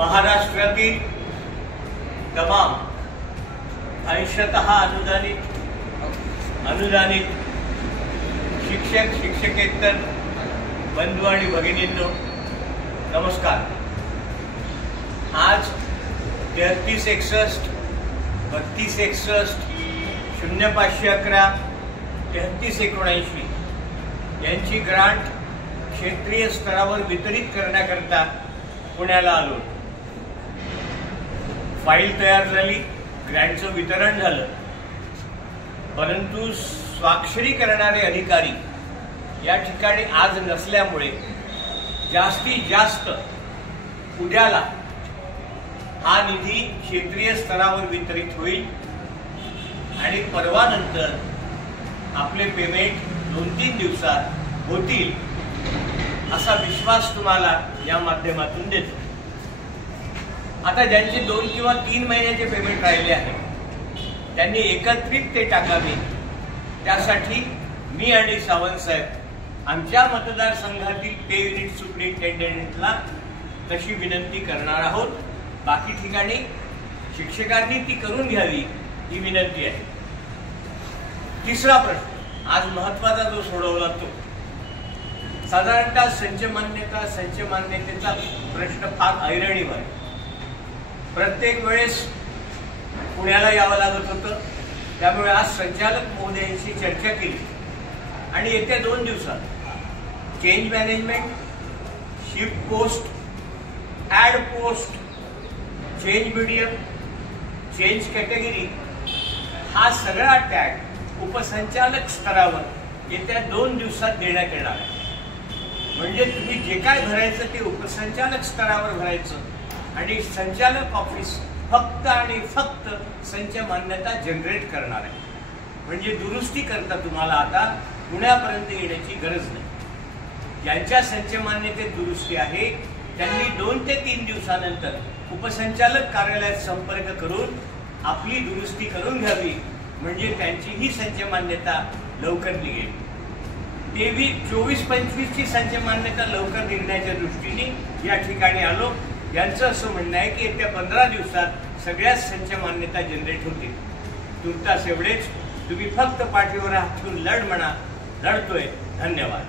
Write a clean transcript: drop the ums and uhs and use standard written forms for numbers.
महाराष्ट्रातील तमाम अंशतः अनुदानित शिक्षक शिक्षकेतर बंधू आणि भगिनींनो नमस्कार। आज 3361 3261 0511 3379 यांची ग्रांट क्षेत्रीय स्तरावर वितरित करण्याकरता पुण्याला आलो। फाईल तयार झाली, ग्रँटचं वितरण झालं, परंतु स्वाक्षरी करणारे अधिकारी या ठिकाणी आज नसल्यामुळे जास्तीत जास्त उद्याला हा निधी क्षेत्रीय स्तरावर वितरित होईल आणि परवानंतर आपले पेमेंट 2-3 दिवसात होतील असा विश्वास तुम्हाला या माध्यमातून देतो। आता ज्यांचे 2 किंवा 3 महिन्याचे पेमेंट राहिले आहे त्यांनी एकत्रित ते टाकावे, त्यासाठी मी आणि सावंत साहेब आमच्या मतदारसंघातील पे युनिट सुपरिंटेंडेंटला तशी विनंती करणार आहोत। बाकी ठिकाणी शिक्षकांनी ती करून घ्यावी ही विनंती आहे। तिसरा प्रश्न आज महत्त्वाचा जो सोडवला तो साधारणतः संच मान्यतेचा प्रश्न फार ऐरणीवर आहे। प्रत्येक वेळेस पुण्याला यावं लागत होतं, त्यामुळे आज संचालक महोदयांशी चर्चा केली आणि येत्या 2 दिवसात change management, shift post, add post, change medium, change category हा सगळा टॅग उपसंचालक स्तरावर येत्या 2 दिवसात देण्यात येणार आहे। म्हणजे तुम्ही जे काय भरायचं ते उपसंचालक स्तरावर भरायचं आणि संचालक ऑफिस फक्त आणि फक्त संच मान्यता जनरेट करणार आहे। म्हणजे दुरुस्ती करता तुम्हाला आता पुण्यापर्यंत येण्याची गरज नाही। ज्यांच्या संच मान्यतेत दुरुस्ती आहे त्यांनी 2 ते 3 दिवसानंतर उपसंचालक कार्यालयात संपर्क करून आपली दुरुस्ती करून घ्यावी, म्हणजे त्यांची ही संच मान्यता लवकर निघेल। 24-25 ची संच मान्यता लवकर निघण्याच्या दृष्टीने या ठिकाणी आलो। यांचं असं म्हणणं आहे की येत्या 15 दिवसात सगळ्याच संच मान्यता जनरेट होतील। तुर्तास एवढेच, तुम्ही फक्त पाठीवर हात ठेवून लढ म्हणा, लढतोय। धन्यवाद।